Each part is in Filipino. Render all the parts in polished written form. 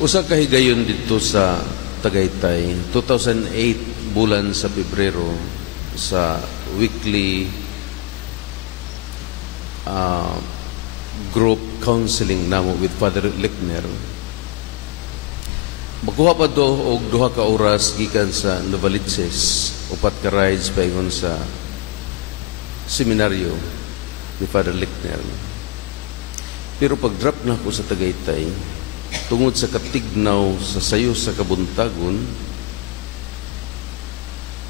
Usa ka higayon dito sa Tagaytay, 2008 bulan sa Pebrero, sa weekly group counseling namo with Father Lickner. Makuha pa do og duha ka oras gikan sa Novaliches, upat ka rides paingon sa seminaryo ni Father Lickner. Pero pag-drop na ako sa Tagaytay, tungod sa katignaw sa sayo sa kabuntagon,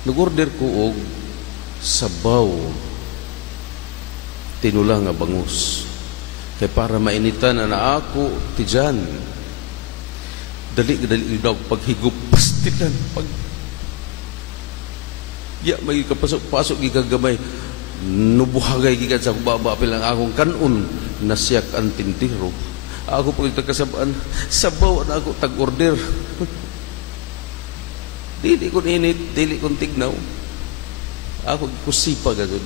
nag-order ko og sabaw tinula nga bangus. Kay para mainitan na ako tijan. Dali daw paghigop pastilan pag may kapasok-pasok gigagamay nubuhagay gikan sa baba pilang akong kanon nasyak ang tindiro. Ako pag tagkasabaan sabaw na ako tag-order. Dili kon init, dili kon tignaw. Ako kusipa gagod.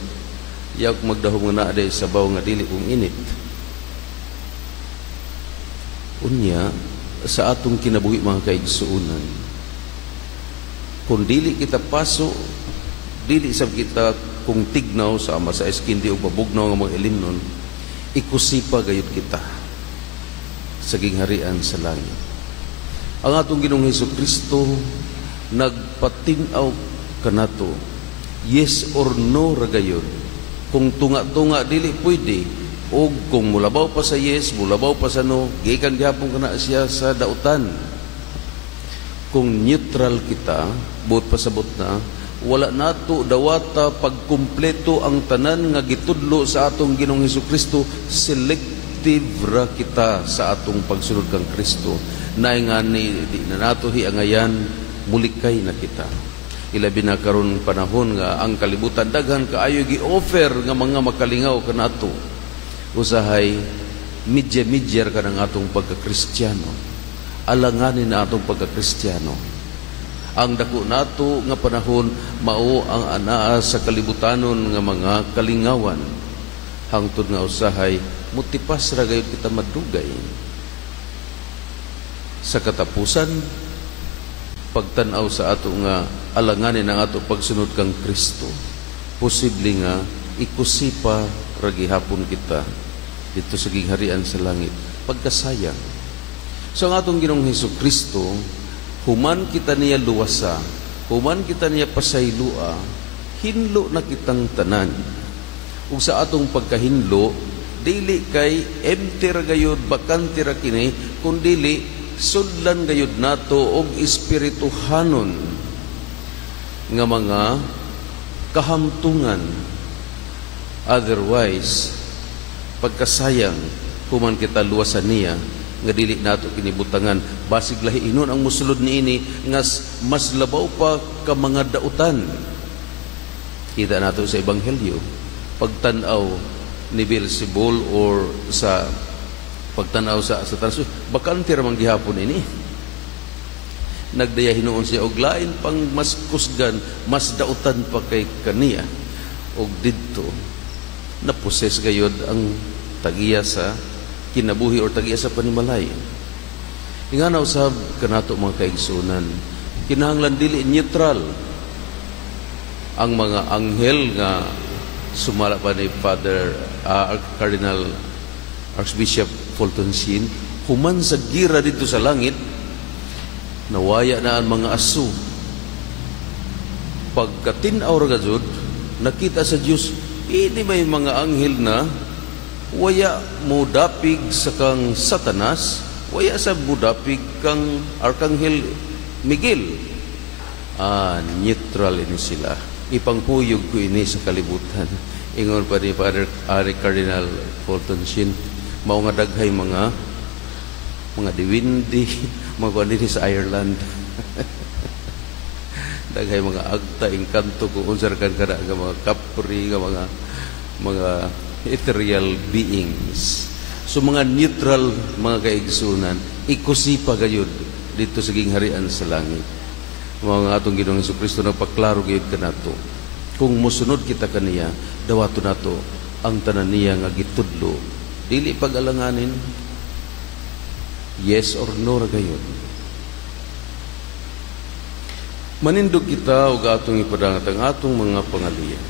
Yak magdahong na aday sabaw nga dili kong init. Unya sa atong kinabuhi mga kaigsuunan, kung dili kita paso, dili sab kita kung tignaw sa ama sa eskindi o babugnaw nga mga ilimnon, ikusipa gayud kita sa gingharian sa langit. Ang atong Ginoong Hesukristo nagpatinaw kanato, yes or no ra gayud. Kung tunga-tunga dili pwede, o kung mulabaw pa sa yes, mulabaw pa sa no, gikan gyapon kana siya sa dautan. Kung neutral kita, buot pasabot na, wala nato dawata pagkumpleto ang tanan nga gitudlo sa atong Ginoong Hesukristo, selective ra kita sa atong pagsunod kang Kristo. Naay nga ni di na nato hiangayan, mulikay na kita. Ilabi na karon panahon nga ang kalibutan daghan kaayo gi-offer nga mga makalingaw kanato. Usahay midya-midyer ka ng atong pagka-Kristiyano. Alanganin na atong pagka-Kristiyano. Ang dako nato nga panahon mao ang anaa sa kalibutanon nga mga kalingawan. Hangtod nga usahay mutipas ra gayud kita madugay. Sa katapusan pagtan-aw sa ato nga alanganin ang ato pagsunod kang Kristo, posible nga ikusipa ra gihapon kita dito sa gingharian sa langit pagkasayang. So ang atong Ginoong Hesukristo, human kita niya luwasa, human kita niya pasaylua, hinlo na kitang tanan. Ug sa atong pagkahinlo, dili kay empty ra gayud, bakante ra kini, kundili sudlan gayud nato og espirituhanon nga mga kahamtungan. Otherwise, pagkasayang human kita luwasan niya nga dili nato kinibutangan, basig lahi inon ang musulod niini nga mas labaw pa ka mga dautan. Kita nato sa ebanghelyo pagtan-aw ni Beelzebul or sa pagtan-aw sa Satanas, bakante ra man gihapon ini. Nagdaya hinuon siya og lain pang mas kusgan, mas dautan pa kay kaniya. Og didto naposes gayod ang tagiya sa kinabuhi or tagiya sa panimalay. Inganaw sab kanato mga kaigsunan, kinahanglan dili neutral ang mga anghel nga sumala pa ni Father Cardinal Archbishop Fulton Sheen, human sa gira dito sa langit, nawaya na ang mga aso. Pagkatin-aw ra gayud, nakita sa Dios, ini may mga anghel na waya mo dapig sa kang Satanas, waya sa budapig kang Arkanghel Miguel. Neutral ini sila. Ipangpuyog ko ini sa kalibutan. Ingon pa ni Father Cardinal Fulton Sheen, mao nga daghay mga diwindi, mga kundi sa Ireland. Daghay mga agta, engkanto kung unsar kan kada nga mga kapri, nga mga ethereal beings. So mga neutral mga kaigsunan, ikusipa gayud dito sa gingharian sa langit. Mga atong Ginoong Hesukristo nagpaklaro gayud kanato. Kung musunod kita kaniya, dawato nato ang tanan niya nga gitudlo, dili pag-alanganin, Yes or no ra gayon. Manindog kita og atong ipadangat ang atong mga pangalian.